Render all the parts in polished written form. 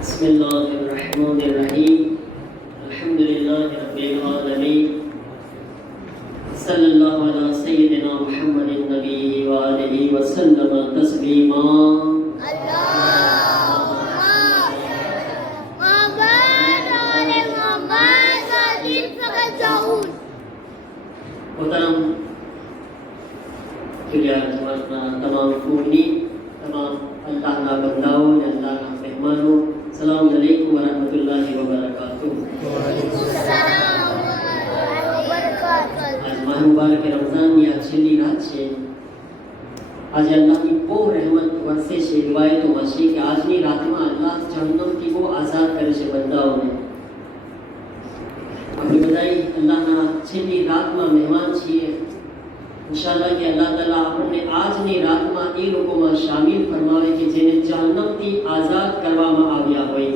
बिस्मिल्लाहिर्रहमानिर्रहीम अल्हम्दुलिल्लाहि रब्बिल आलमीन सल्लल्लाहु अला सय्यिदिना मुहम्मदिन नबी व आलिहि व सल्लम तस्लीमा मोहतरम जमातના તમામ મુમિની તમામ અલ્લાહના બંદાઓ અને અલ્લાહના મહેમાનો સલામ અલૈકુમ વરહમતુલ્લાહિ વબરકાતુહ. આજ માહ મુબારક રમઝાનની આ છેલ્લી રાત છે. આજે અલ્લાહની બહુ રહેમત વરસે છે. રિવાયતોમાં છે કે આજની રાતમાં અલ્લાહ જહન્નમથી બહુ આઝાદ કરે છે બંદાઓને. આપણે બધાય અલ્લાહના છેલ્લી રાતમાં મહેમાન છીએ. ઇન્શાઅલ્લાહ કે અલ્લાહ તાલા આપણને આજની રાતમાં એ લોકોમાં શામિલ ફરમાવે કે જેને જહન્નમથી આઝાદ કરવામાં આવ્યા હોય.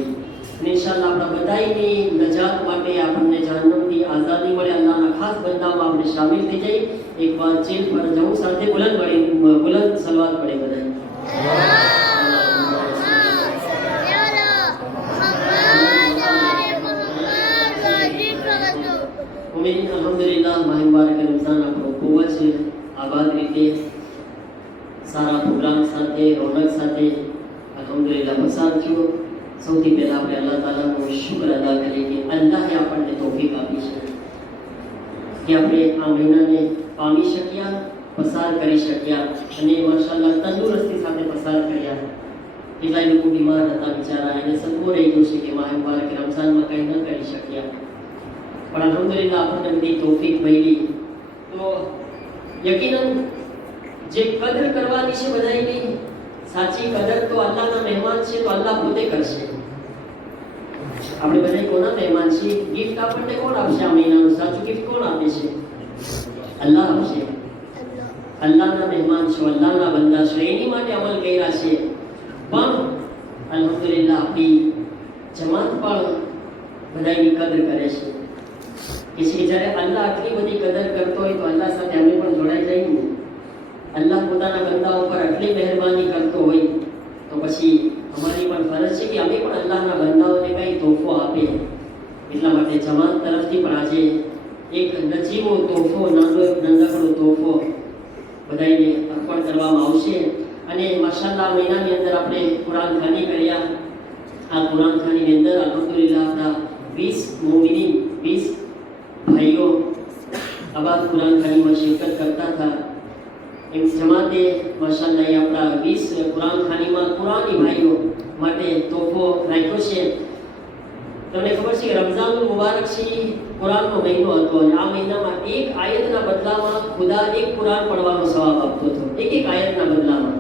અને ઇન્શાઅલ્લાહ આપણા બધાયની નજાત માટે આપણને જહન્નમથી આઝાદી મળે. અલ્લાહના ખાસ બંદાઓમાં આપણે શામિલ થઈ જઈએ. એકવાર ચીલ પર જવું સાથે બુલંદ સલવાત પડે બધાય. અલ્હમ્દુલિલ્લાહ માહ મુબારક રમઝાન આપણો બહુ જ આબાદ રીતે સારા પ્રોગ્રામ સાથે રોનક સાથે અલ્હમ્દુલિલ્લાહ પસાર થયો. સૌથી પહેલાં આપણે અલ્લાહ તાલાનો શુક્ર અદા કરીએ કે અલ્લાહે આપણને તૌફીક આપી છે કે આપણે આ મહિનાને પામી શક્યા, પસાર કરી શક્યા અને માશાઅલ્લાહ તંદુરસ્તી સાથે પસાર કર્યા. કેટલાય લોકો બીમાર હતા બિચારા, એને સદમો રહી ગયો છે કે માહ મુબારક રમઝાનમાં કંઈ ન કરી શક્યા. પણ અલ્હમ્દુલિલ્લાહ આપણને બધી તૌફીક મળી. તો યકીનન જે કદર કરવાની છે બધાયની, સાચી કદર તો અલ્લાહના મહેમાન છે તો અલ્લાહ પોતે કરશે. આપણે બધા કોના મહેમાન છીએ? ગિફ્ટ આપણને કોણ આપશે આ મહિનાનું? સાચું ગિફ્ટ કોણ આપે છે? અલ્લાહ આપશે. અલ્લાહના મહેમાન છો, અલ્લાહના બંદા છો, એની માટે અમલ કર્યા છે. પણ અલ્હમ્દુલિલ્લાહ આપણી જમાત પણ બધાયની કદર કરે છે. કે જ્યારે અલ્લાહ આટલી બધી કદર કરતો હોય તો અલ્લાહ સાથે અમે પણ જોડાઈ જઈએ. અલ્લાહ પોતાના બંદાઓ પર આટલી મહેરબાની કરતો હોય તો પછી અમારી પણ ફરજ છે કે અમે પણ અલ્લાહના બંદાઓને કંઈ તોહફો આપે. એટલા માટે જમાત તરફથી પણ આજે એક નજીવો તોહફો, નાનકડો તોહફો બધાને અર્પણ કરવામાં આવશે. અને માશાઅલ્લાહ મહિનાની અંદર આપણે કુરાન ખાની કર્યા. આ કુરાન ખાનીની અંદર અલ્હમ્દુલિલ્લાહ આપણા 20 મોમિનીન, 20 ભાઈઓ આબાદ કુરાન ખાનીમાં શિરકત કરતા હતા. એક જમાતે માશાઅલ્લાહ આપણા 20 કુરાન ખાનીમાં કુરાની ભાઈઓ માટે તોહફો રાખ્યો છે. તમને ખબર છે કે રમઝાનુલ મુબારક છે, કુરાનનો મહિનો હતો અને આ મહિનામાં એક આયતના બદલામાં ખુદા એક કુરાન પડવાનો સવાબ આપતો હતો. એક આયતના બદલામાં.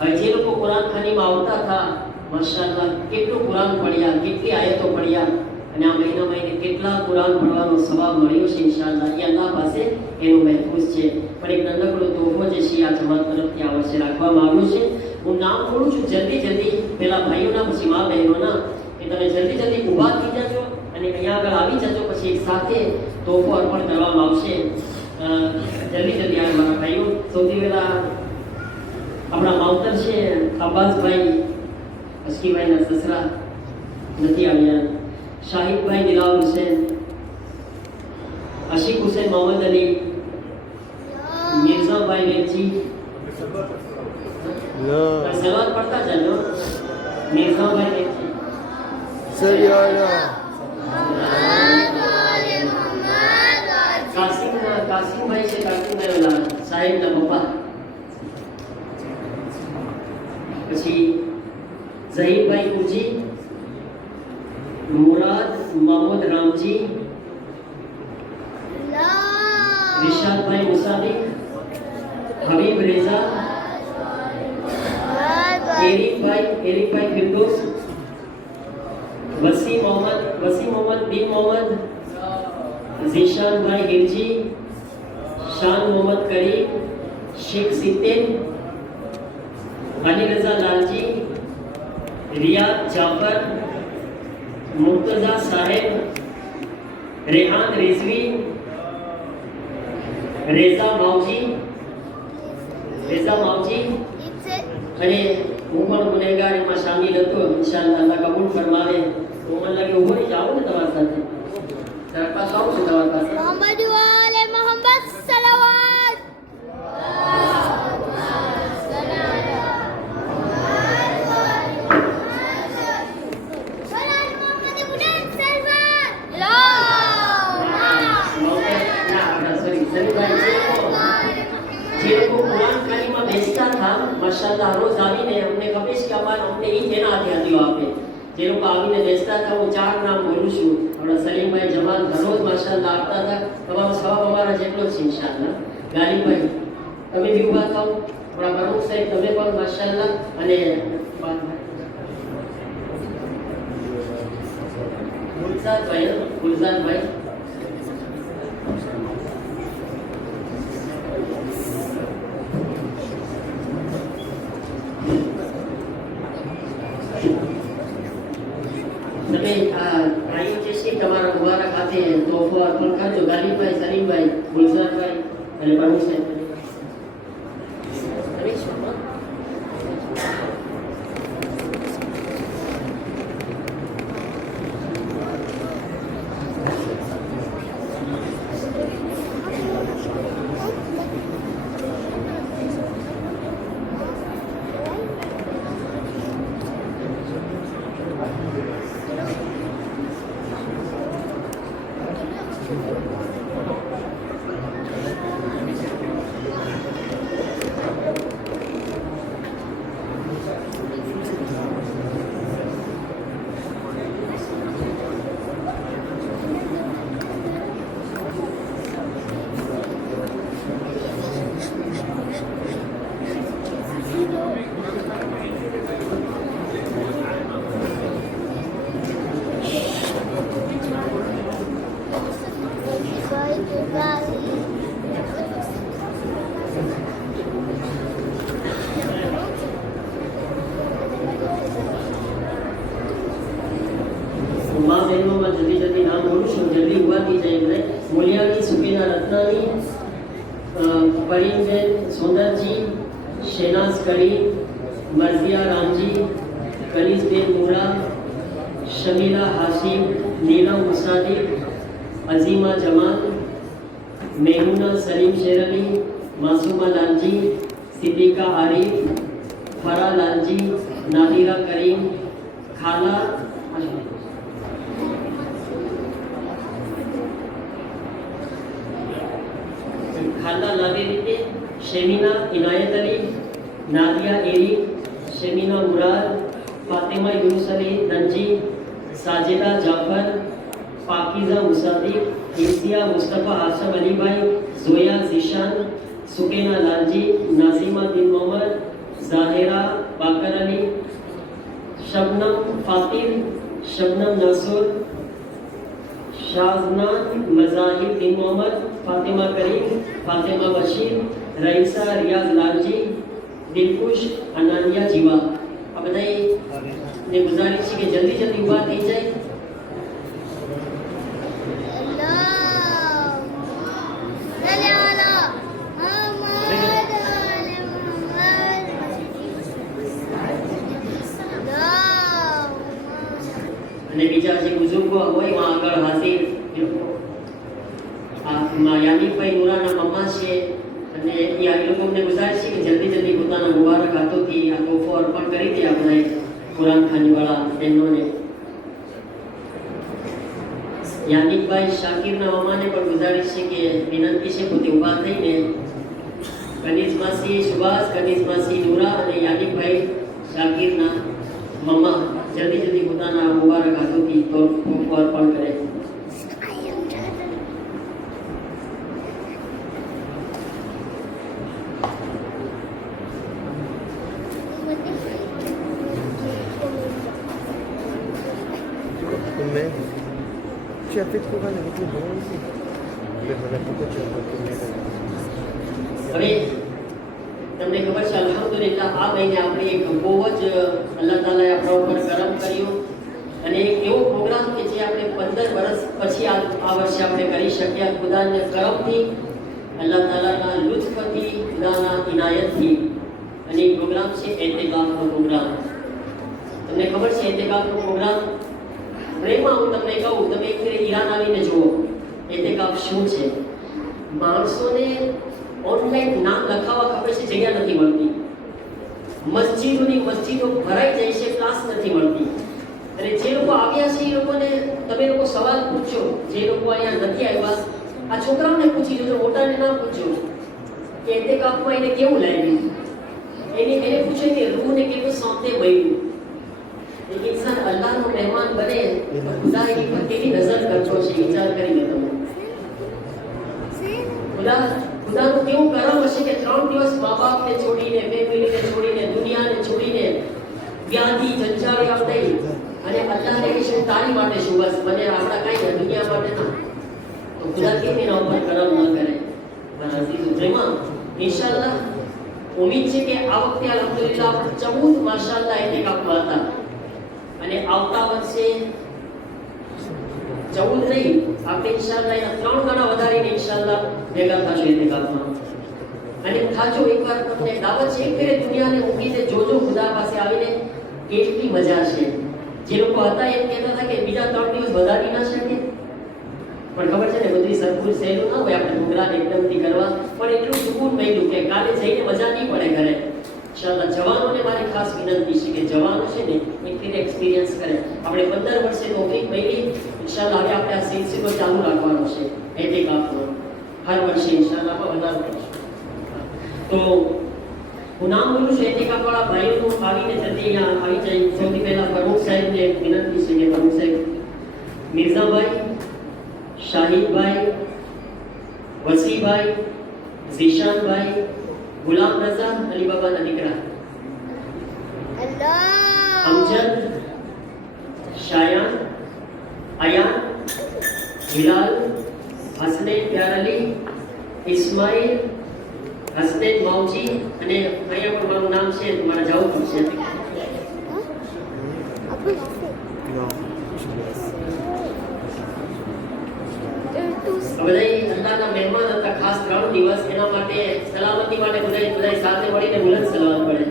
હવે જે લોકો કુરાન ખાનીમાં આવતા હતા માશાઅલ્લાહ કેટલું કુરાન પડ્યા, કેટલી આયતો પડ્યા અને આ મહિનામાં એને કેટલા કુરાન પડવાનો સવાબ મળ્યો છે. ઇન્શાઅલ્લાહ એ અલ્લાહ પાસે એનું મહેફૂઝ છે. પણ એક નાનકડો તોહફો જે છે આ જમાત તરફથી આ વર્ષે રાખવામાં આવ્યો છે. હું નામ બોલું છું જલ્દી પેલા ભાઈઓના પછી મા બહેનોના, કે તમે જલ્દી ઊભા થઈ જાજો અને અહીંયા આગળ આવી જજો. પછી એક સાથે તોહફો અર્પણ કરવામાં આવશે. જલ્દી આવે મારા ભાઈઓ. સૌથી પહેલા આપણા માવતર છે અબ્બાસભાઈ અશકીભાઈના સસરા નથી આવ્યા. શાહિદભાઈ દિલાવર હુસૈન, અશીક હુસૈન મોહમ્મદ અલી, મિર્ઝાભાઈ વેલજી, સલવાત પડતા જાજો. મિર્ઝાભાઈ વેલજી, કાસિમભાઈ છે, કાસિમભાઈ સાહેબના પપ્પા. પછી ઝહીરભાઈ કુજી, मुराद मोहम्मद रामजी, रिशाद भाई मुसाफिक, हबीब रेजा, एरिक भाई फिरदौस, वसीम मोहम्मद बिन मोहम्मद, जीशान भाई हिरजी, शान मोहम्मद करीम, शेख सिद्दीन, अली रजा लालजी, रियाद जाफर, मुर्तजा साहेब, रेहान रिजवी, રેઝા માવજી અને હું પણ ગુનેગાર એમાં શામિલ હતો. ઇન્શાઅલ્લાહ અલ્લાહ કબૂલ ફરમાવે. તો મને લાગે ઉભો રહી જાઉં ને તમારી સાથે. તારા પાસે આવું છું તમારી પાસે. मोहम्मद वाले मोहम्मद सलावत बेचता था माशाल्लाह रोज आवीने अમને ખબર છે કે અમને ઈ જેના આદ્યાદીઓ આપે જે લોકો આવીને બેચતા હતા. હું ચાર નામ બોલું છું. આપણા સલીમભાઈ જમાલ દરરોજ માશાલ્લાહ આપતા હતા. તમારો સવાબ અમારા જેટલો છે ઇન્શાઅલ્લાહ. ગાલીભાઈ તમે બી ઉભા થાઓ. આપણા પ્રમુખ સાહેબ તમે પણ માશાલ્લાહ. અને ગુલઝારભાઈ તમે આયો જે છે તમારા મુબારક હાથે તોહફો અર્પણ કરજો. ગાલીભાઈ, સલીમભાઈ, ગુલઝારભાઈ અને પ્રમુખ સાહેબ. माँ बहनों में जल्दी जल्दी नाम बोलूँ છું. जल्दी हुआ थी जाए मैं मूलियानी सुकेना रत्नानी परिंजन सुंदरजी शेनाज करीम मर्जिया रामजी कनीज़बेन मूड़ा शमीला हाशिम नीलम मुसादी अजीमा जमाल मेमुना सलीम शेरली मासूमा लालजी सिद्दीका आरिफ फरा लालजी नादिरा करीम खाला खाला लावेरीते शेमीना इनायत अली नादिया एरी शेमीना मुराद फातिमा यूनुस अली दंजी साजिदा जाफर पाकिजा मुसादी हिसिया मुस्तफ़ा आसम अली भाई जोया जिशान सुकेना लालजी नाजिमा बिन मोहम्मद जाहिरा बाकर अली शबनम फातिम शबनम नासुर शाहजनान मजाहिर बिन मोहम्मद फातिमा करीम फातिमा बशीर रईसा रियाज लालजी दिलकुश अनानिया जीवा. આ બધાય ને ગુજારિશ છે કે જલ્દી જલ્દી ઊભા થઈ જાય. અને બીજા જે બુઝુર્ગો હોય માં આગળ હાજર યામિકભાઈ નુરાના મમ્મા છે અને એ લોકોને ગુજારિશ છે કે જલ્દી જલ્દી પોતાના મુબારક હાથોથી આ તોહફો અર્પણ કરી દે આપણે કુરાન ખાનીવાળા બહેનોને. યામિકભાઈ શાકિરના મમ્માને પણ ગુજારિશ છે કે વિનંતી છે પોતે ઊભા થઈને કનીઝ માસી સુભાષ કનીઝ માસી નુરા અને યામિકભાઈ શાકિરના મમ્મા જલ્દી જલ્દી પોતાના મુબારક હાથોથી તોહફો અર્પણ કરે. tinha feito com o Vanessa muito bom, assim. Levando a pouco tempo aqui mesmo. હવે તમને ખબર છે અલ્હમ્દુલિલ્લાહ આ મહિને આપણે એક બહુ જ અલ્લાહ તાલાએ આપણા ઉપર કરમ કર્યું અને એક એવો પ્રોગ્રામ કે જે આપણે 15 વર્ષ પછી આ વર્ષે આપણે કરી શક્યા ખુદાના કરમથી અલ્લાહ તાલાના લુત્ફથી ખુદાના ઇનાયતથી. અને એ પ્રોગ્રામ છે એતેકાફનો પ્રોગ્રામ. તમને ખબર છે એતેકાફનો પ્રોગ્રામ? પ્રેમમાં હું તમને કહું, તમે એક ફેર ઈરાન આવીને જુઓ એતેકાફ શું છે. માણસોને ઓનલાઈન નામ લખાવવા ખબર છે, જગ્યા નથી મળતી. મસ્જિદો ભરાઈ જાય છે, ક્લાસ નથી મળતી. અને જે લોકો આવ્યા છે એ લોકોને તમે લોકો સવાલ પૂછો, જે લોકો અહીંયા નથી આવ્યા આ છોકરાઓને પૂછી જોજો, મોટાને ના પૂછો કે એતેકાફમાં એને કેવું લાગ્યું. એને પૂછે કે રૂહને કેટલું સોંપે મળ્યું. એક ઇન્સાન અલ્લાહનો મહેમાન બને તો ખુદા એની પર કેવી નજર કરતો છે, વિચાર કરી લો તમે. ખુદાનું કેવું કરમ હશે કે 3 દિવસ મા બાપને છોડીને, ફેમિલીને છોડીને, દુનિયાને છોડીને, વ્યાધિ જંજાળિયા દઈ અને અલ્લાહને કહીશું તારી માટે શું, બસ મને આપણા કાંઈ દુનિયા માટે ના. તો ખુદા કેમ એના ઉપર કરમ ન કરે. મારા અઝીઝો પ્રેમા, ઇન્શાઅલ્લાહ ઉમ્મીદ છે કે આ વખતે અલ્હમ્દુલિલ્લાહ 14 માશાઅલ્લાહ એતેકાફમાં હતા અને આવતા વર્ષે 14 નહીં, આપણે ઇન્શાઅલ્લાહ એના 3 ગણા વધારીને ઇન્શાઅલ્લાહ ભેગા થશું એતેકાફમાં. અને થાજો એકવાર તમને દાવત છે, એક ફેરે દુનિયાને ઊંઘીને જોજો ખુદા પાસે આવીને કેટલી મજા છે. જે લોકો હતા એમ કહેતા હતા કે બીજા 3 દિવસ વધારી ના શકે, પણ ખબર છે ને બધું સરખું સહેલું ના હોય. આપણે પ્રોગ્રામ એકદમથી કરવા, પણ એટલું સુકૂન મળ્યું કે કાલે જઈને મજા નહીં પડે ઘરે. ઇન્શાઅલ્લાહ જવાનોને મારી ખાસ વિનંતી છે કે જવાનો છે ને એક ફેર એક્સપિરિયન્સ કરે. આપણે 15 વર્ષે નોકરી કરી, ઇન્શાઅલ્લાહ હવે આપણે આ સિલસિલો ચાલુ રાખવાનો છે એતેકાફનો. હર વર્ષે ઇન્શાઅલ્લાહ વધારો કરીશું. તો હું નામ બોલું છું એતેકાફવાળા ભાઈઓનું આવીને જલ્દી અહીંયા આવી જાય. સૌથી પહેલા પ્રમુખ સાહેબને વિનંતી છે કે પ્રમુખ સાહેબ મિર્ઝાભાઈ, શાહિદભાઈ, વસીભાઈ, ઝીશાનભાઈ, ગુલામ રઝા, અલીબાબાના દીકરા, અમજદ, શાયાન, અયાન, હિલાલ, હસનૈન પ્યારઅલી, ઇસ્માઇલ, હસનૈન માવજી અને અહીંયા પણ મારું નામ છે, મારે જવું પડશે. બધાય અલ્લાહના મહેમાન હતા, ખાસ 3 દિવસ. એના માટે સલામતી માટે બધાય સાથે મળીને બુલંદ સલાવત પડે.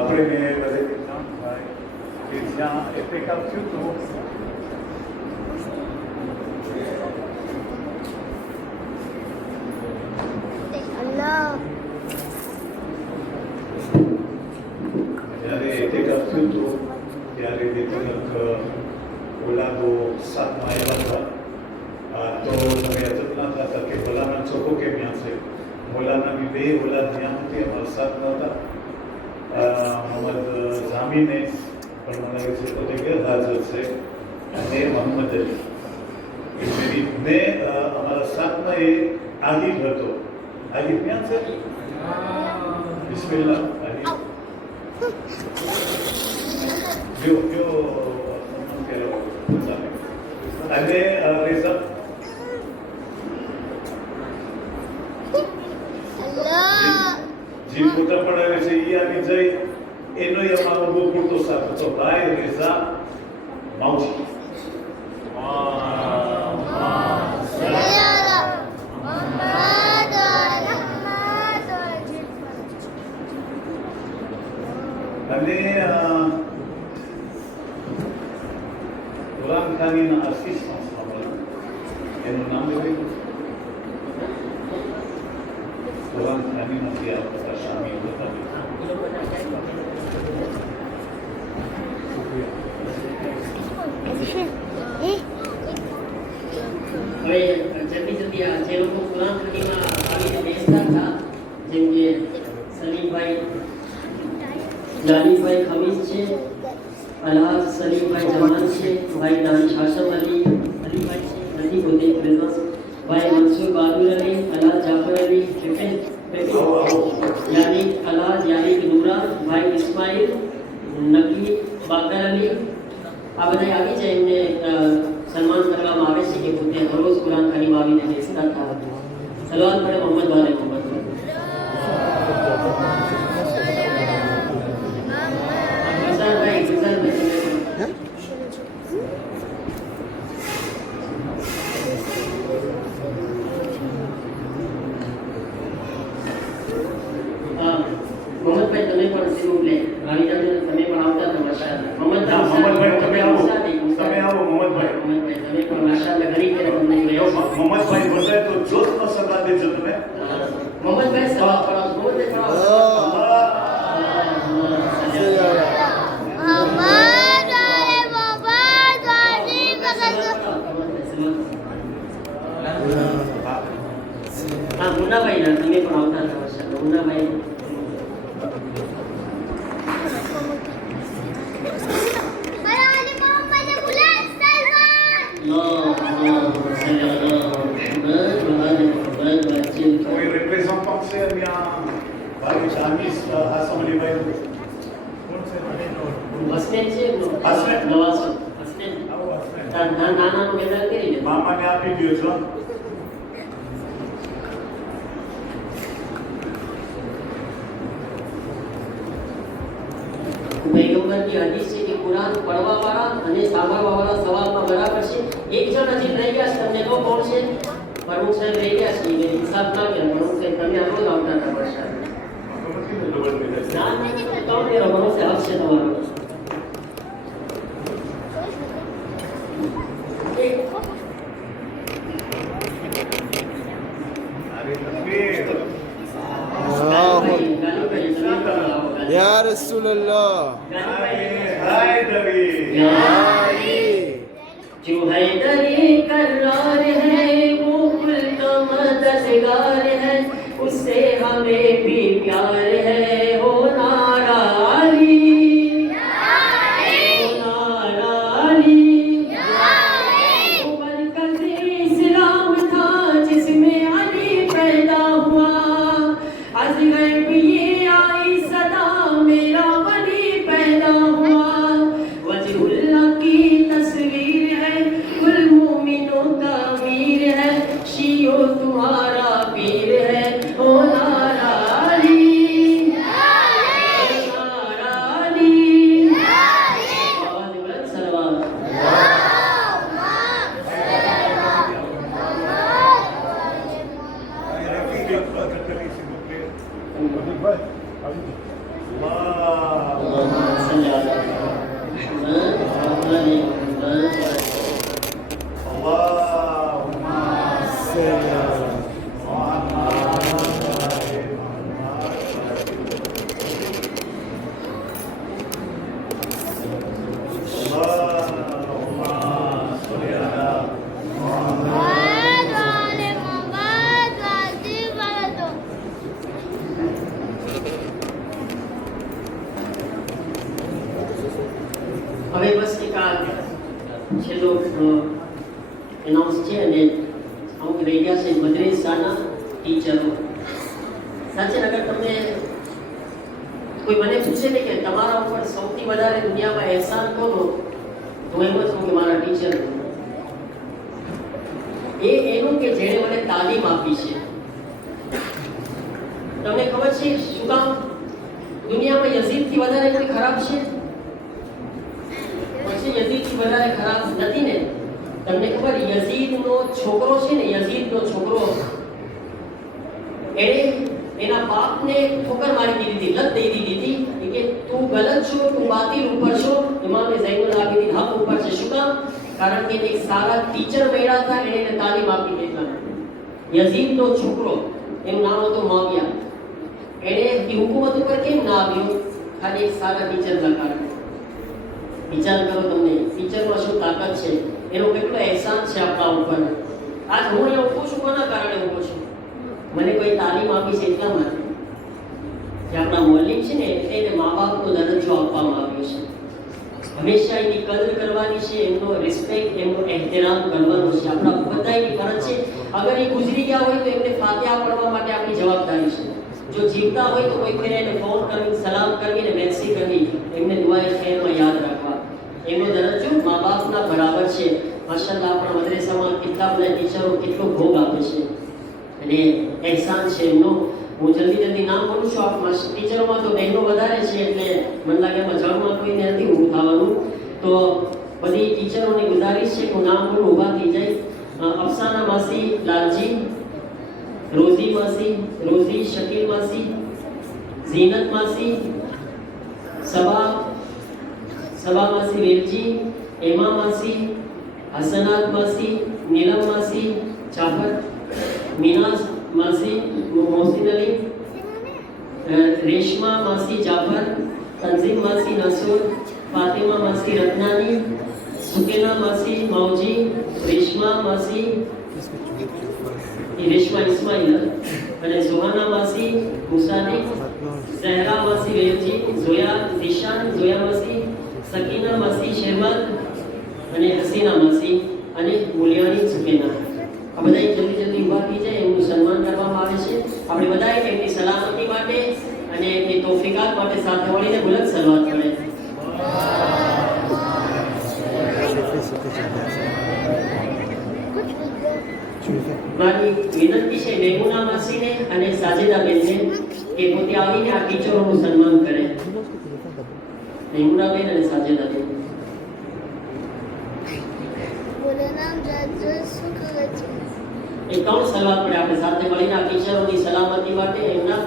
આપણે દરેક કામ થાય કે જ્યાં એતેકાફ થયું હતું જ્યારે એતેકાફ થયું હતું ત્યારે બેતનક ઓલાદો સાથમાં આવ્યા હતા. તો તમે અચતના થતા કે ઓલાના છોકરો કેમ ત્યાં છે. મોલાના બી 2 ઓલાદ ત્યાં હતી, અમારા સાથ નહોતા. મોહમ્મદ જામીને પણ મને લાગે છે પોતે ગેરહાજર છે, અને મોહમ્મદ અલી मैं हमारा साथ में ये आदि भरतो आदि क्या से बिस्मिल्लाह आदि जो कह रहा हूँ अरे रेजा जी मोटा पड़ावे છે ઈ આવી જાય એનો અમારો બહુ પૂરતો સાથ હતો ભાઈ રેઝા માઉજી અને કુરાન ખાનીના આસિસ્ટન્ટ સાંભળો એનું નામ લેવું કુરાન ખાનીમાંથી આ બધા શામિલ હતા હવે જલ્દી જલ્દી આ જે લોકો કુરાન ખાનીમાં આવીને બેસતા હતા જેમ કે સલીમભાઈ જાલીભાઈ ખમીસ છે અલહાજ સલીમભાઈ જમાન છે ભાઈ દાનિશ હાશમ અલી અલીભાઈ છે નજીક હોતે પ્રેઝન્સ भाई मंसूर बादुर अली अलाज जाफर अली यानी अलाज यानी नूरा भाई इस्माइल नकी बाकर अली આ બધા આવી જાય એમને સન્માન કરવામાં આવે છે કે પોતે હરોજ કુરાન ખાનીમાં આવીને બેસતા હતા સલવાત પડે મોહમ્મદ વાલે મોહમ્મદ मोहम्मद भाई बोलते तो जोश में सदा दे जो तुम्हें मोहम्मद भाई सवाल पढ़ा मोहम्मद भाई पढ़ा हाँ मुन्ना भाई ना हमें पढ़ाता था माशाल्लाह मुन्ना भाई कोई रिप्रेजेंटेंट से या भाई शामिस हासम अली भाई कौन से हसनैन से हसनैन नवाज हसनैन नाना नो कहता है मामा ने आप ही दियो जो पैगंबर की हदीस છે કે કુરાન પડવા વાળા અને સાંભળવા વાળા સવાલમાં બરાબર છે એક જણ હજી રહી ગયા છે તમને તો કોણ છે પ્રમુખ સાહેબ રહી ગયા છે મેં હિસાબ ના કર્યો પ્રમુખ સાહેબ તમે આવો આવતા હતા વર્ષા ના તો મેરો પ્રમુખ સાહેબ હક છે તમારો या रसूल अल्लाह हाय नबी जो हैदरी करार है वो कुल का मददगार है उससे हमें भी प्यार है हो नारा अली हो नारा अली वो बरकत इस्लाम था जिसमें अली पैदा हुआ असगर भी ये आई सदा मेरा वली पैदा हुआ वजहुल्लाह की तस्वीर है कुल मोमिनों का मीर है शियो तुम्हारा पीर है ओ नारा अली नारा अली आवाज बुलंद सलवात اللهم صل على محمد وعلى ال محمد اللهم صل على હવે બસ એક આ છેલ્લો એનાઉન્સ છે અને અમુક રહી ગયા છે મદ્રેસાના ટીચરો. સાચે અગર તમને કોઈ મને પૂછે ને કે તમારા ઉપર સૌથી વધારે દુનિયામાં અહેસાન કોનો, તો એમ જ કહું કે મારા ટીચર. એનું કે જેણે મને તાલીમ આપી છે. તમને ખબર છે શું કામ દુનિયામાં યઝીદથી વધારે કોઈ ખરાબ છે? પછી યઝીદથી વધારે ખરાબ નથી ને. તમને ખબર યઝીદનો છોકરો છે ને, યઝીદનો છોકરો એણે એના બાપને ઠોકર મારી દીધી હતી, લત દઈ દીધી હતી કે તું ગલત છો, તું બાતિલ ઉપર છો. ઇમામ ઝૈનુલ આબિદીન હક ઉપર છે. શું કામ? કારણ કે એક સારા ટીચર મળ્યા હતા, એણે એને તાલીમ આપી દીધા. યઝીદનો છોકરો, એનું નામ હતું મુઆવિયા. એણે હુકુમત ઉપર કેમ ના આવ્યો? ખાલી એક સારા ટીચરના કારણે. વિચાર કરો તમને ટીચરમાં શું તાકાત છે, એનો કેટલો અહેસાન છે આપણા ઉપર. આજ હું અહીંયા ઊભો છું, કોના કારણે ઊભો છું? મને કોઈ તાલીમ આપી છે એટલા માટે. જે આપણા મુઅલ્લિમ છે ને, એને મા બાપનો દરજ્જો આપવામાં આવ્યો છે. હંમેશા એની કદર કરવાની છે, એમનો રિસ્પેક્ટ, એમનો એહતરામ કરવાનો છે. આપણા બધાની ફરજ છે. અગર એ ગુજરી ગયા હોય તો એમને ફાતિહા પડવા માટે આપણી જવાબદારી છે. જો જીવતા હોય તો કોઈ ફેર એને ફોન કરવી, સલામ કરવી ને મેસેજ કરવી, એમને દુઆએ ખૈરમાં યાદ રાખવા. એમનો દરજ્જો મા બાપના બરાબર છે. માશાઅલ્લાહ આપણા મદ્રેસામાં કેટલા બધા ટીચરો કેટલો ભોગ આપે છે અને અહેસાન છે એમનો. હું જલ્દી નામ બોલું છું. આપણા ટીચરોમાં તો બહેનો વધારે છે એટલે મને લાગે એમાં જળમાં કોઈને નથી ઊભું થવાનું. તો બધી ટીચરોની ગુજારિશ છે કે હું નામ બોલું, ઊભા થઈ જાય. અફસાના માસી લાલજી, રોઝી માસી, રોઝી શકીલ માસી, ઝીનત માસી, સબા માસી વેલજી, એમા માસી, હસનાત માસી, નીલમ માસી, જાફર, મીનાસ માસી, મોહસિન અલી, રેશમા માસી જાફર, તંઝીમ માસી નસુર, ફાતિમા માસી રત્નાની, સુકેના માસી મૌજી, રેશમા માસી રેશમા ઇસ્માઇલ અને સુહાના માસી મુસાની, ઝહેરા માસી વેલજી, ઝોયા દિશાન, ઝોયા માસી, સકીના માસી શહેબાદ અને હસીના માસી અને મુલિયાની સુકેના. આ બધા જલ્દી ઊભા થઈ જાય, એમનું સન્માન કરવામાં આવે છે. આપણે બધાએ એમની સલામતી માટે અને એમની તૌફીકાત માટે સાથે મળીને બુલંદ સલવાત પડે. મારી વિનંતી છે મેમુના માસીને અને સાજેદા બેનને કે પોતે આવીને આ ટીચરોનું સન્માન કરે. મેમુના બેન અને સાજેદા બેન. ત્રણ સલાત પડે આપણે સાથે મળીને આ ટીચરોની સલામતી માટે એમના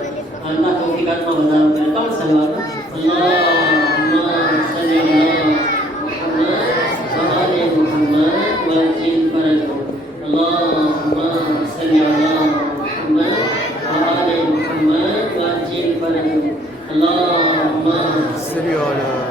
અલ્લાહ તૌફીકાતમાં વધારો કરે. ત્રણ સલાત. અલ્લાહુમ્મા સલ્લી અલા મુહમ્મદ વ આલિ મુહમ્મદ વજિલ ફરજહુ. અલ્લાહુમ્મા સલ્લી અલા મુહમ્મદ વ આલિ મુહમ્મદ વજિલ ફરજહુ. અલ્લાહુમ્મા સલ્લી અલા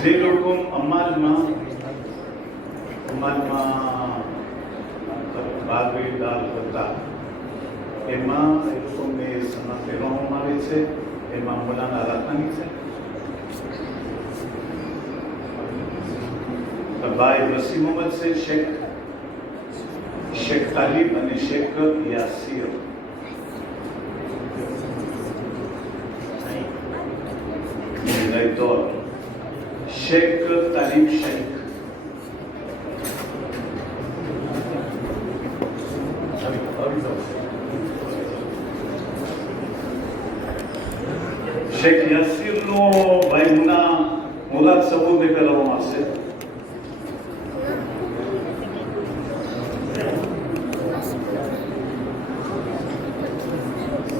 જે લોકો અમાલમાં ભાગીદાર હતા એમાં એ લોકોને સન્માન કરવામાં આવે છે. એમાં મૌલાના રાખાની છે, ભાઈ વસીમ મોહમ્મદ છે, શેખ તાલીબ અને શેખ યાસીર. शेख तालिब शेख शेख यासीर नो भाई मुना मुलाद सबूत ने કરવામાં આવશે.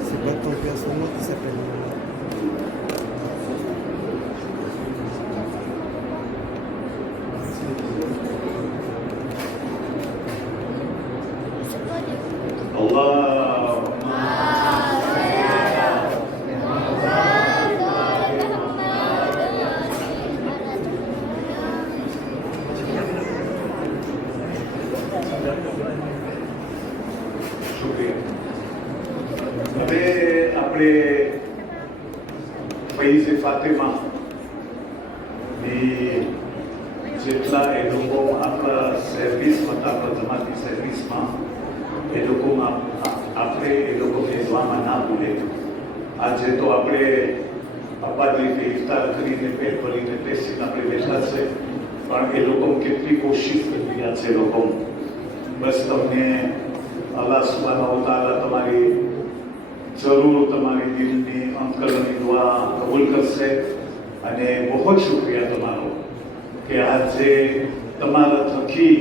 C'est pas ton personnel qui s'appelle. આપણે ફૈઝે ફાતિમા ની જેટલા એ લોકો આપણા સર્વિસમાં આપણા જમાતી સર્વિસમાં એ લોકોમાં આપણે એ લોકોને જોવામાં ના ભૂલે. આજે તો આપણે અપાદ રીતે ઇફતાર કરીને પેટ ભરીને બેસીને આપણે બેઠા છે, પણ એ લોકો કેટલી કોશિશ કરી રહ્યા છે. લોકો બસ તમને અલ્લાહ સુબ્હાનહુ વ તઆલા તમારી જરૂર તમારી દિલની અંતરની દુઆ કબૂલ કરશે. અને બહુ શુક્રિયા તમારો કે આજે તમારા થકી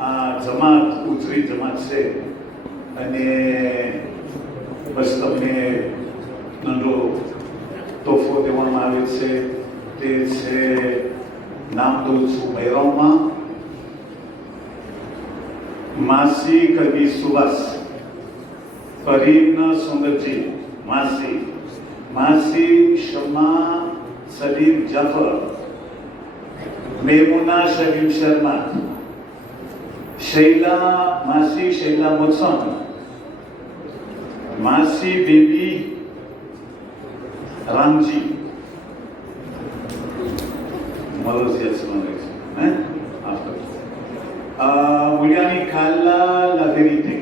આ જમાત ઉજળી જમાત છે. અને બસ તમને નંદો તોહફો દેવામાં આવે છે. તે છે, નામ દઉં છું બૈરવમાં માસી કવિ સુવાસ, કરીમ સુંદરજી માસી, માસી શમા સલીમ જાફર, મેમુના શરીમ શર્મા, શૈલા માસી શૈલા મોસન, માસી બેબી રામજી मुलियानी खाला लावेरीते,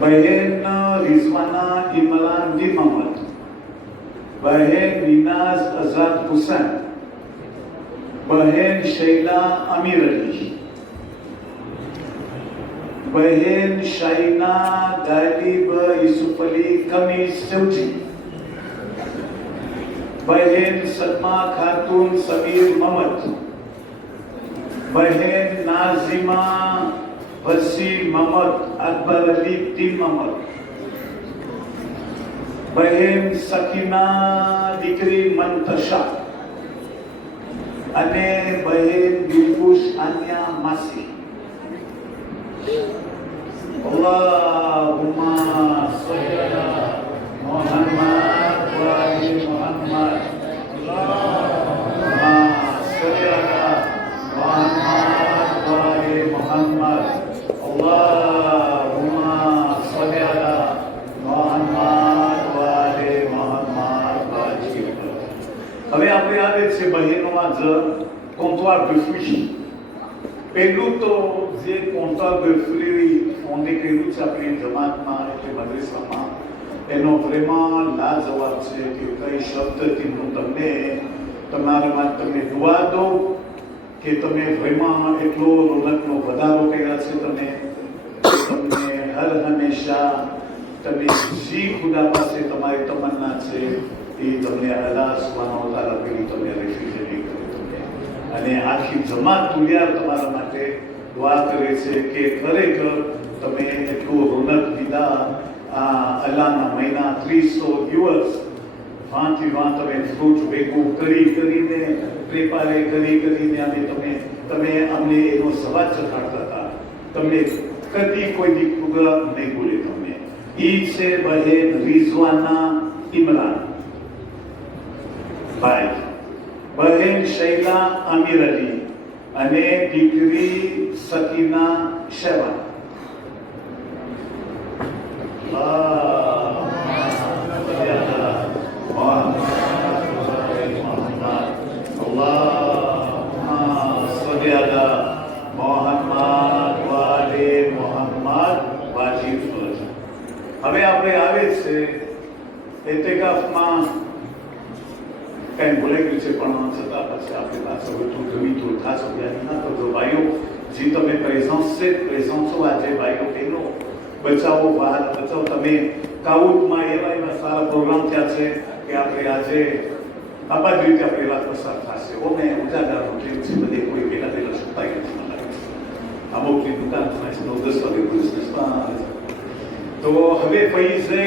बहन रिजवाना इमरान बिन मोहम्मद, बहन नीनाज आजाद हुसैन, बहन शैला अमीर अली, बहन शाइना गालिब यूसुफ अली कमीज चौजी, बहन सलमा खातून समीर मोहम्मद, बहन नाजिमा वसीम मोहम्मद अकबर अली तीन मोहम्मद, बहन सकीना दीकरी मंतशा અને બહેન દિલખુશ આન્યા માસી. અલ્લાહુમ્મા સલ્લી અલા મુહમ્મદ વ આલી મુહમ્મદ. અલ્લાહુમ્મા સલ્લી અલા મુહમ્મદ વ આલી મુહમ્મદ. અલ્લાહુમ્મા સલ્લી અલા મુહમ્મદ વ આલી મુહમ્મદ. હવે આપણે આવે છે બહેનોમાં જ comptoir de fruits. પહેલું તો જે comptoir de fruits ફોન્ડે કર્યું છે આપણી જમાતમાં એટલે મદ્રેસામાં, એનો vraiment લાજવાબ છે કે કઈ શબ્દથી હું તમને તમારામાં તમને દુઆ દઉં કે તમે vraiment એટલો રોનકનો વધારો કર્યા છે. તમે હર હંમેશા તમે જી ખુદા પાસે તમારી તમન્ના છે એ તમને અલ્લાહ સુબ્હાનહુ વ તઆલા પેલી તમને રેફ્યુજરી કરે તમને. અને આખી જમાત દુનિયા તમારા માટે દુઆ કરે છે કે ખરેખર તમે એટલું રોનક દીધા આ અલ્લાહના મહિના 300 દિવસ વાંથી વાં તમે ફ્રૂટ ભેગું કરીને પ્રેપારે કરીને અમે તમે અમને એનો સવાદ ચખાડતા હતા. તમને કદી કોઈ દી ખુદા નહીં ભૂલે. તમને ઈ છે બહેન રિઝવાના ઇમરાન ભાઈ, બહેન શૈલા આમિર અલી અને દીકરી સકીના શેવા. હવે આપણે આવે છે એતેકાફમાં કંઈ બોલાઈ ગયું છે, પણ છતાં પછી આપણે પાછળ બધું ગમી થોડું ખાસ અભ્યાસ ના કરજો. ભાઈઓ જે તમે પ્રેઝન્સ છે, પ્રેઝન્સ છો આજે ભાઈઓ બહેનો, બચાવો બહાર બચાવો. તમે કાઉટમાં એવા સારા પ્રોગ્રામ થયા છે કે આપણે આજે આબાદ રીતે આપણે વાત પસાર થશે. ઓમે ઉજાગરનો ટાઈમ છે, બધે કોઈ પહેલા સુતાઈ નથી મને લાગે છે. અમુકની દુકાન થાય છે 9-10 વાગે બિઝનેસ. તો હવે ફૈઝે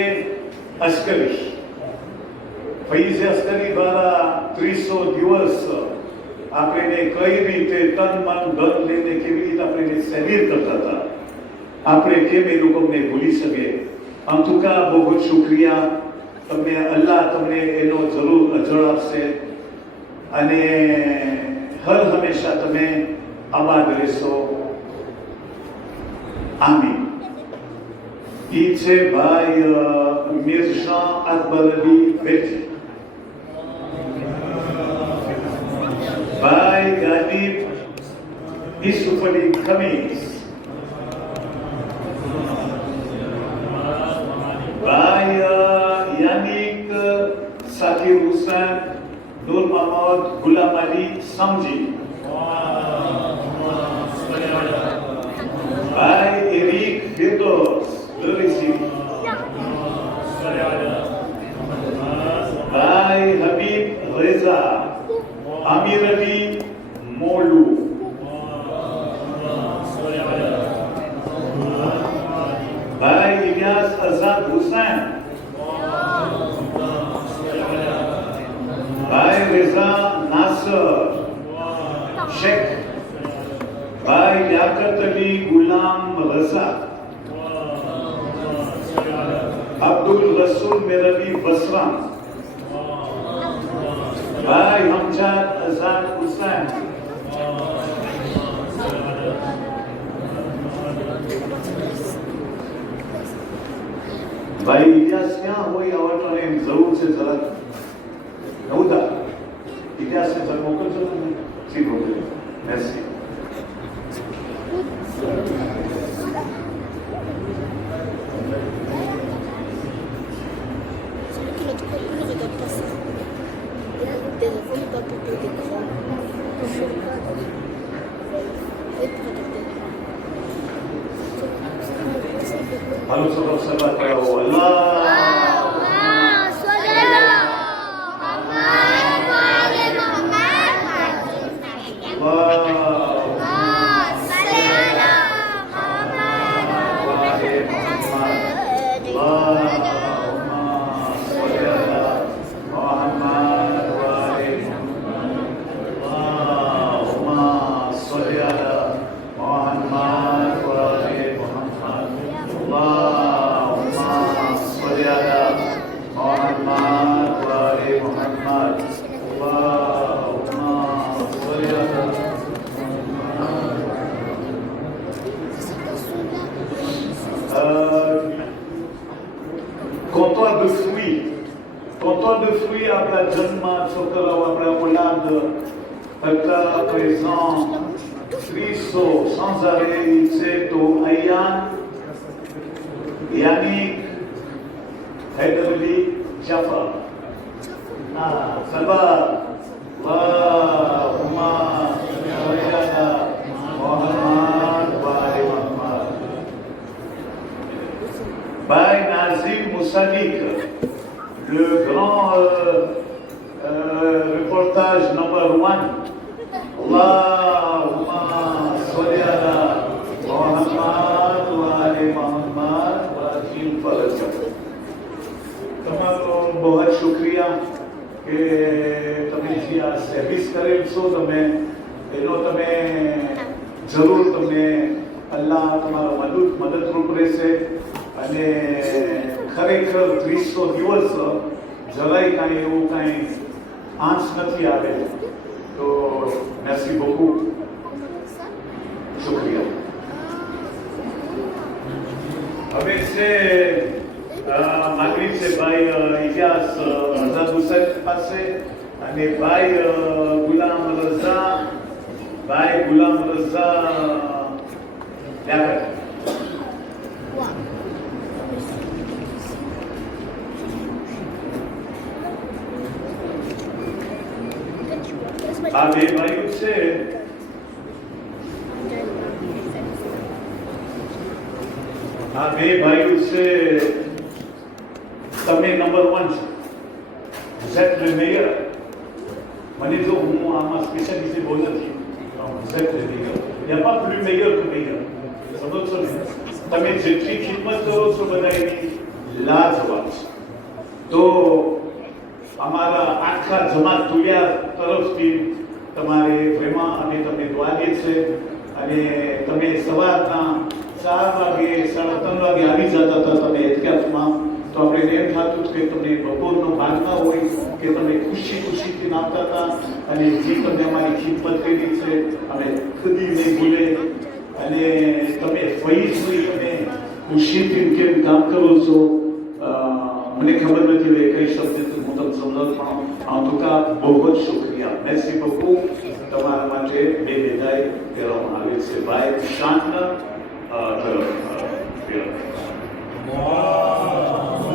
અસ્કરી દ્વારા 300 દિવસ આપણે કઈ રીતે તન મન ધન લઈને કેવી રીતે આપણે સેવિર કરતા હતા, આપણે કેમ એ લોકોને ભૂલી શકે. આમ તુકા બહુ શુક્રિયા. તમને અલ્લાહ તમને એનો જરૂર અજર આપશે અને હર હંમેશા તમે આબાદ રહેશો. આમીન. ઈ છે ભાઈ મીર વેજ, ભાઈ ગાદીપ ઈસુફડી ખમીસ, ભાઈ યાનિક સાકિર હુસૈન નૂર મોહમ્મદ ગુલામ અલી સમજી, ભાઈ એરિક ફિરદોસ દરીસી, ભાઈ હબીબ રેઝા આમિર અલી મોલુ, ભાઈ ઇલિયાસ આઝાદ હુસૈન, ભાઈ રેઝા નાસર शेख, भाई लियाकत अली गुलाम रजा, अब्दुल रसूल मेरवी बसरा, भाई हमजाद आजाद हुसैन, भाई इतिहास क्या हुई आवटने जरूर से जरा नौता इतिहास से जरा मोकल चलो ठीक हो गया merci Halo sahabat-sahabat Allah comptoir de fruits આપણા જન્મ છોકરાઓ આપણા ઓલાદ હતા présent Cristo sans arrêt Iseto Ayan Yannick Haidari Jafar Salvar Allahumma salli ala Muhammad wa ali Muhammad Baye Nazim Moussadik, le grand reportage number 1. Allahumma salli ala Muhammad wa ali Muhammad wa ajil faraj. તમારો બહુ શુક્રિયા કે તમે જે આ service કરેલ છો તમે એનો તમે જરૂર તમને અલ્લાહ તમારો મદદરૂપ રહેશે અને ખરેખર 300 દિવસ જરાય કાંઈ એવું કાંઈ આંચ નથી આવે તો merci beaucoup શુક્રિયા હવે છે માગણી છે ભાઈ ઇલિયાસ આઝાદ હુસૈન પાસે અને ભાઈ ગુલામ રઝા લ્યાકત આ બે ભાઈઓ છે તમે નંબર 1 છો vous êtes le meilleur મને જો હું આમાં સ્પેશિયાલિસ્ટ બોલ નથી vous êtes le meilleur il n'y a pas plus meilleur que meilleur સમજો છો ને તમે જેટલી ખિદમત કરો છો બધા એની લાજવાબ છે તો અમારા આખા જમાત તુલિયા તરફથી તમારે પ્રેમા અને તમને દુઆ દે છે અને તમે સવારના 4 વાગે 3:30 વાગે આવી જતા હતા તમે એતકાફમાં તો આપણે એમ થતું કે તમને બપોરનો ભાગ ના હોય કે તમે ખુશીથી આવતા હતા અને જે તમને અમારી ખિદમત કરી છે અમે કદી નહીં ભૂલે અને તમે ફરી જોઈ અને ખુશીથી કેમ કામ કરો છો મને ખબર નથી હવે કઈ શબ્દ En tout cas, बहुत शुक्रिया. Merci beaucoup. તમારા માટે બે વિદાય કહેવામાં આવે છે. ભાઈ શાન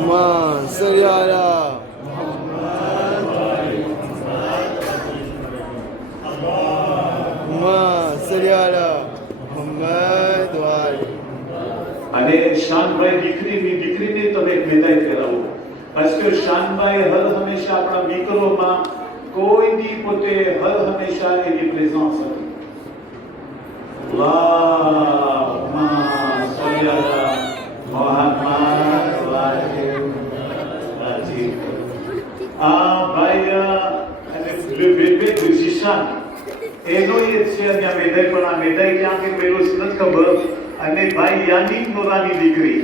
Man, Seriala. Man, Seriala. Muhammad Wali. અને શાનભાઈ દીકરીને તમે એક વિદાય કરાવો. parce que શાનભાઈ હર હંમેશા આપણા મિત્રોમાં કોઈ દી પોતે હર હંમેશા એની પ્રેઝન્સ હતી. અલ્લાહુમ્મા સલ્લી અલા મુહમ્મદ વાલે રાજી. આ ભાઈ અને બેબે જીશાન એનો એ છે અને આ મેદાય પણ આ મેદાય ક્યાં કે પેલો નથી ખબર. અને ભાઈ યાનિક નોરાની દીકરી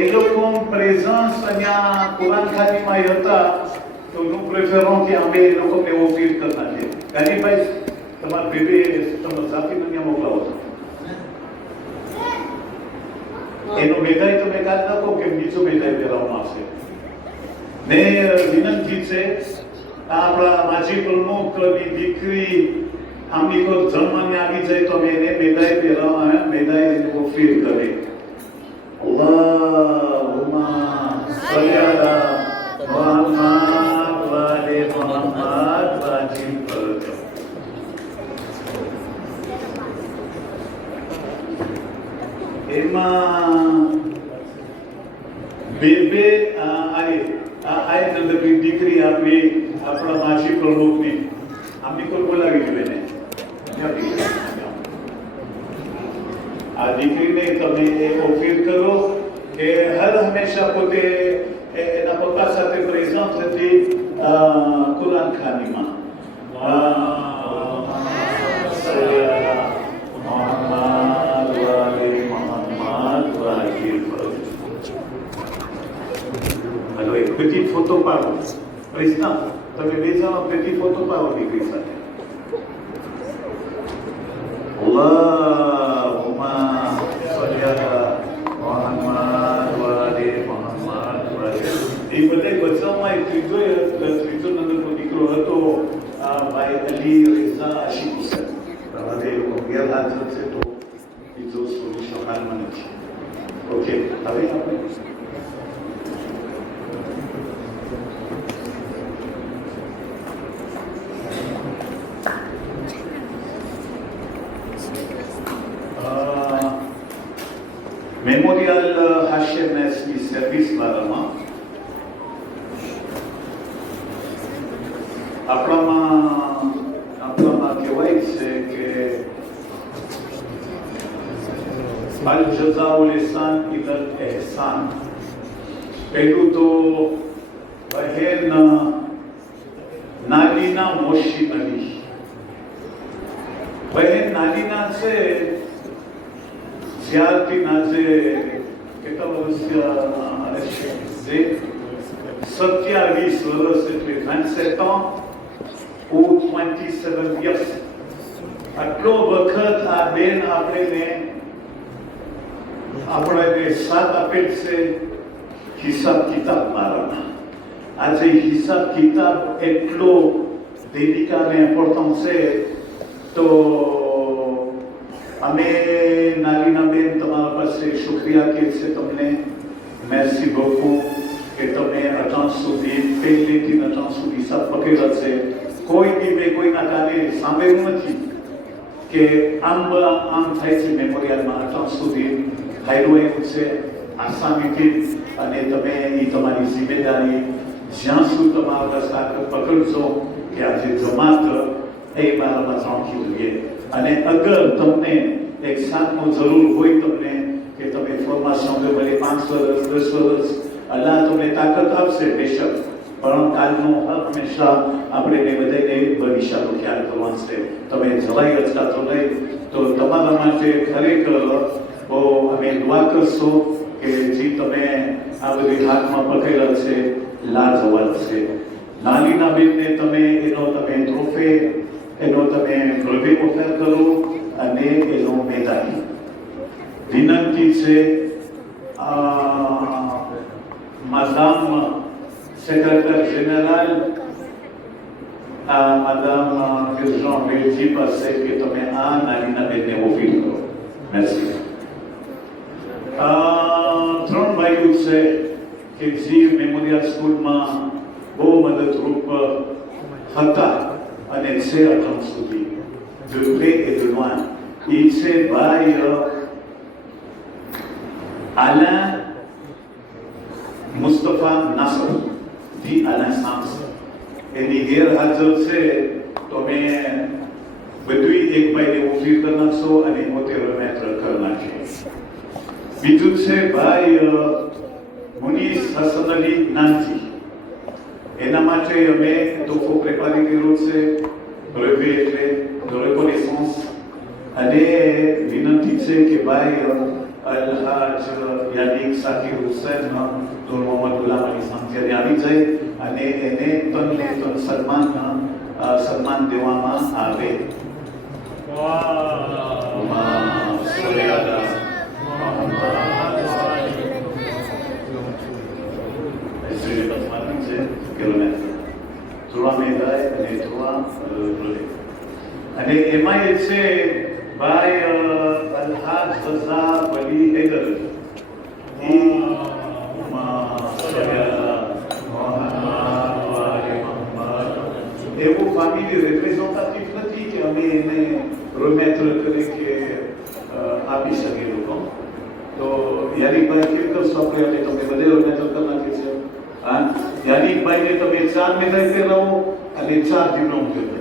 એ લોકો પ્રેઝન્સ અહીંયા કુરાન ખાનીમાં હતા. તો હું પ્રેફરons કે અમે એ લોકોને એવો ફીલ કરતા છે. ભાઈ તમારા બેબી તમે જાતિને અહીંયા મોકલાવો છો એનો મેદાય તમે કાઢ નાખો કે બીજો મેદાય પહેરવામાં આવશે. ને વિનંતી છે આપણા માજી પ્રમુખની દીકરી આમની કોઈ જન્મને આવી જાય તો અમે એને મેદાય પહેરવા મેદાય એનો ફીલ કરે. અલ્લાહુમ્મા સલ્લી અલા મુહમ્મદ વાલે મુહમ્મદ વાજીબ કરજો. એમાં બે આ નંદની દીકરી આપણી આપણા માજી પ્રમુખની આમની કોઈ બોલાવી જોઈએ ને આ દીકરીને તમે એક ફીલ કરો કે હર હંમેશા પોતે એના પપ્પા સાથે પ્રેઝન્ટ હતી Quran ખાનીમાં. Alors, une petite photo par vous. Président, vous avez déjà une petite photo par vous, l'église. Allahumma salli ala Muhammad wa ali Muhammad wa ali. એ બધા બચાવમાં એક ત્રીજો નંબરનો દીકરો હતો ભાઈ અલી રેઝા આશિક હુસેન. હવે એ લોકો ગેરહાજર છે તો બીજો સોલ્યુશન હાલમાં નથી. ઓકે, હવે આપણે મેમોરિયલ હાશિમની સર્વિસ બારામાં આપણામાં કહેવાય છે કે અલ જઝાઉલ ઇહસાન ઇલલ ઇહસાન. પહેલું તો બહેન નાલીના મોશી અલી. બહેન નાલીના છે જ્યારથી નાજે કેટલા વર્ષ છે 27 વર્ષ એટલે 27 ans ou 27 years. આટલો વખત આ બેન આપણે સાથ આપેલ છે હિસાબ કિતાબ મારામાં. આજે હિસાબ કિતાબ એટલો દેવિકાને ઇમ્પોર્ટન્ટ છે. તો અમે નાલીના બેન તમારા પાસે શુક્રિયા કહે છે તમને. મેર્સી beaucoup કે તમે અટાણ સુધી પહેલેથી અટાણ સુધી સાથ પકડ્યા છે. કોઈ દી મેં કોઈના કાને સાંભળ્યું નથી કે આમ થાય છે મેમોરિયલમાં અટાણ સુધી હાયરું એવું છે આસામીથી. અને તમે એ તમારી જિમ્મેદારી જ્યાં સુધી તમારા સાથ પકડશો કે આજે જમાત એ મારામાં સાંખી જોઈએ. અને અગર તમને એક સાથનો જરૂર હોય તમને કે તમે ફોર્મેશન ભલે 5 વર્ષ 10 વર્ષ અલ્લાહ તમને તાકાત આપશે બેશક. પણ કાલનો હંમેશા આપણે બધાને ભવિષ્યનો ખ્યાલ કરવાનો છે. તમે જવાઈ અચકાતો નહીં. તો તમારા માટે ખરેખર બહુ અમે દુઆ કરશો કે જે તમે આ બધી હાથમાં પકડેલા છે લાજવાબ છે. નાલીના બેનને તમે એનો ટ્રોફે એનો તમે બ્રેવે ઓફર કરો અને એનો મેદાની વિનંતી છે. માદામ secrétaire général, Madame Urgent Belgi, parce que tu mets un Nalina Benevofil. Merci. 3 ભાઈઓ છે કે જે મેમોરિયલ સ્કૂલમાં બહુ મદદરૂપ હતા અને છે અત્યાર સુધી de près et de loin. Il છે ભાઈ Alain Mustafa Nasser, dit Alain Sams. એની ગેરહાજર છે તો મેં બધું એક ભાઈને ઓફિર કરી નાખશો અને 75 કરનાર છે. બીજું છે ભાઈ મુનીસ હસન અલી નાનજી. એના માટે અમે તોફો પ્રેપારી કર્યો છે, બ્રેવે એટલે રિકોનેસન્સ, અને વિનંતી છે કે ભાઈ અલહાજ યાનિક સાકિર હુસૈન નૂર મોહમ્મદ ગુલામ અલી સાંતિયારે આવી જાય અને એને તન સન્માન દેવામાં આવે. અને એમાં એ છે ભાઈ અલહાજ રઝા વલી હૈદર. એવું ફેમિલી રિપ્રેઝેન્ટેટિવ નથી કે અમે એને રોમેટર તરીકે આપી શકીએ લોકો. તો યાનિકભાઈ કેમ કરશો આપણે? અને તમે બધે રોમેટર કરી નાખીએ છીએ. હા, યાનિકભાઈને તમે 4 મેદાય પહેરાવો અને 4 દિનોમ પહેરાવો.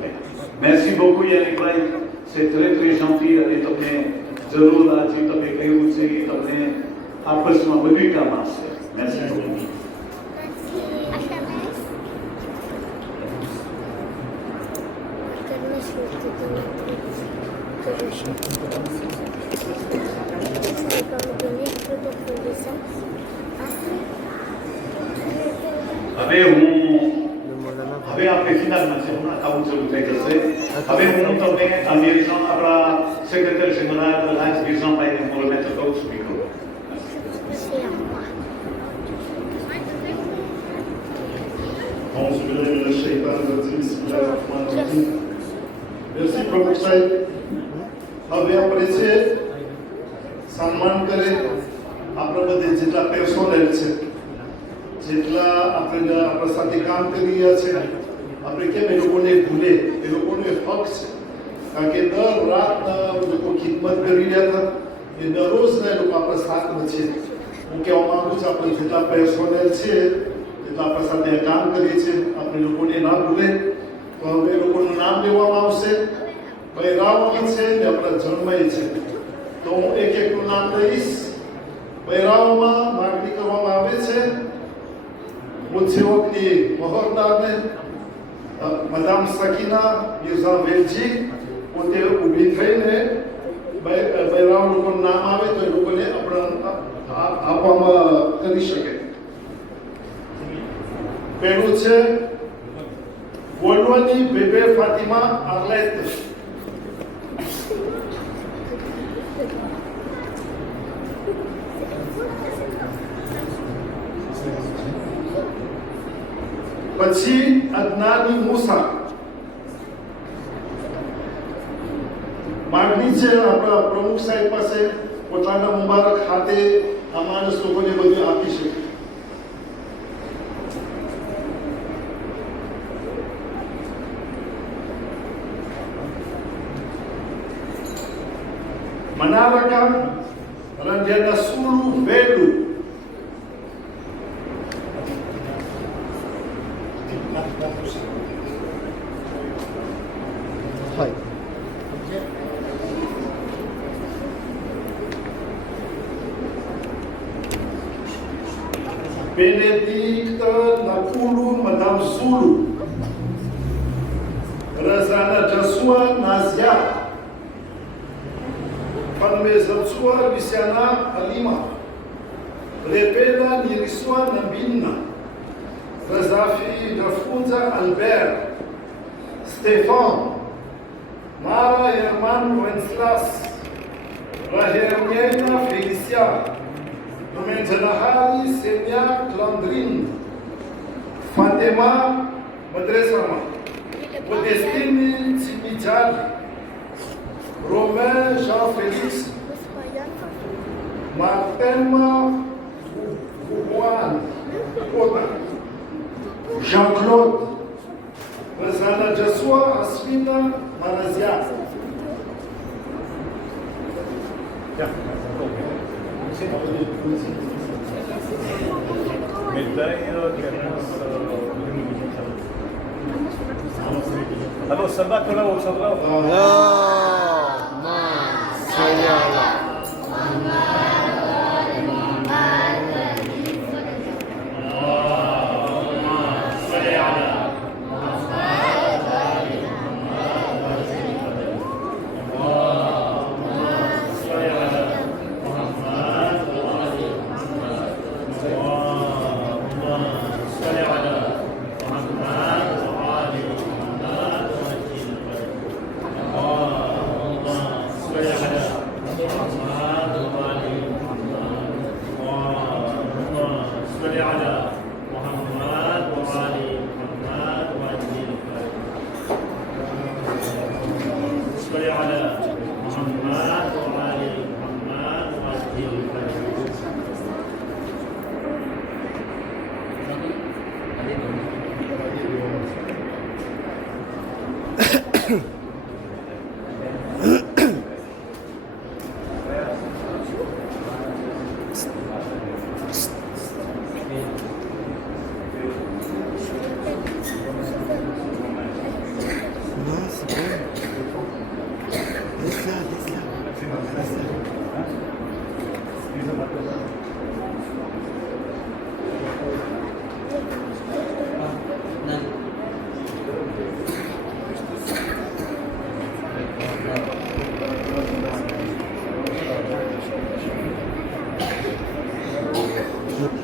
Merci beaucoup યાનિકભાઈ, c'est très très gentil. અને તમને જરૂર આજે તમે કહ્યું છે કે તમને આપસમાં બધું કામ આવશે. Merci beaucoup. હવે આપણે ફિનાલમાં છે, હમણાં આવું શરૂ થઈ જશે. હવે હું તમને અમીરજાન આપણા સેક્રેટરી જનરલ અલહાજ વીરજાનભાઈને હું રોમેટર કહું છું. મિત્રો merci પ્રમુખ સાહેબ. હવે આપણે છે સન્માન કરે આપણે બધે જેટલા પર્સોનેલ છે, જેટલા આપણે આપણા સાથે કામ કરી રહ્યા છે, આપણે કેમ એ લોકોને ભૂલે? એ લોકોનો હક છે, કારણ કે દર રાત લોકો ખિદમત કરી રહ્યા હતા, એ દરરોજના એ લોકો આપણા સાથમાં છે. હું કહેવા માંગુ છું આપણે જેટલા પર્સોનેલ છે, જેટલા આપણા સાથે કામ કરીએ છીએ, આપણે લોકોને ના ભૂલે. તો હવે એ લોકોનું નામ લેવામાં આવશે. ભાઈ રાવમાં છે ને આપણા જન્મય છે, તો હું એક એકનું નામ લઈશ. ભાઈ રાવમાં માગણી કરવામાં આવે છે મુજબ વખતે મહોરદારને મદામ સકીના મિર્ઝા વેલજી પોતે ઊભી થઈને બૈરાવ લોકોનું નામ આવે તો એ લોકોને આપવામાં કરી શકે. પહેલું છે બોલવાની બેબે ફાતિમા આર્લેત. પછી અદનાની મૂસા. માગણી છે આપણા પ્રમુખ સાહેબ પાસે પોતાના મુબારક હાથે આ માણસ લોકોને બધું આપી શકે. Manarakan Ranjana Sulu Velu. Hai. Benedict Nakulu Madame Zulu. Razana Jasua Nazia. Panmezățua Lisiana Alima, Repeda Nirisua Nabina, Răzafi Rafunza Albert, Stefan, Mara Herman Wenceslas, Raherniena Felicia, Numențelahari Semia Clandrin, Fatima Madrasa, Modestine Simijal, Romain Jean-Félix, Martin Fououane, Jean-Claude, Razana Jassoua, Asmina Marazia. Halo, sahabat kalau sahabat. Allahumma salli ala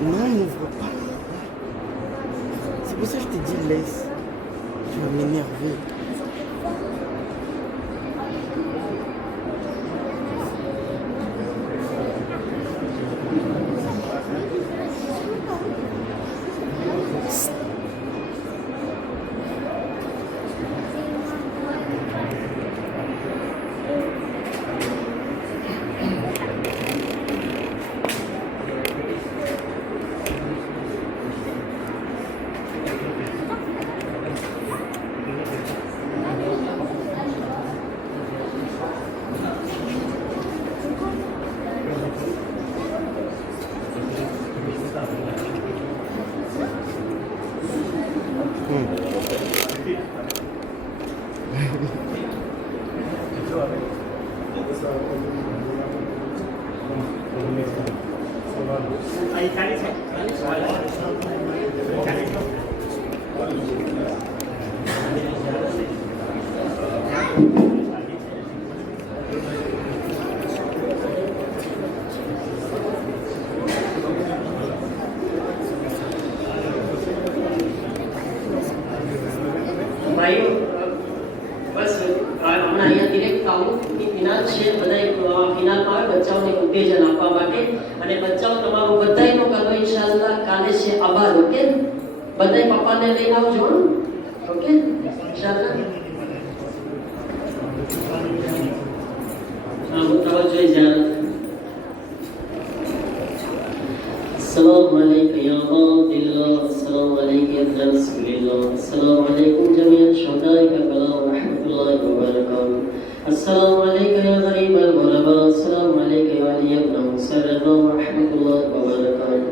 Non, n'ouvre pas. C'est pour ça que je t'ai dit laisse. Tu vas m'énerver. ભાઈઓ બસ હમણાં અહીંયા direct કાઉન્ટની finale છે બધા ફિનાલમાં આવે બચ્ચાઓને ઉત્તેજન આપવા માટે અને બચ્ચાઓ તમારું બધાયનો કરવો ઇન્શાઅલ્લાહ કાલે છે આભાર ઓકે બધાય પપ્પાને લઈને આવજો ઓકે ઇન્શાઅલ્લાહ હું તવજ્જો ઇજારત السلام عليك يا عبد الله السلام عليك يا ابن رسول الله السلام عليكم جميع الشهداء كربلاء ورحمة الله وبركاته السلام عليك يا غريب الغرباء السلام عليك يا علي بن موسى الرضا ورحمة الله وبركاته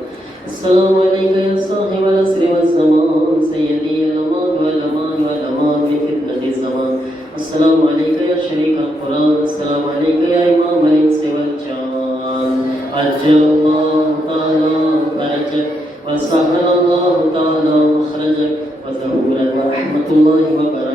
السلام عليك يا صاحب العصر والزمان سيدي الأمان والأمان والأمان بفتنة الزمان السلام عليك يا شريك القرآن السلام عليك يا إمام الإنس والجان عجل الله تعالى فرجك وسهل الله تعالى مخرجك وزهورا ورحمة الله وبركاته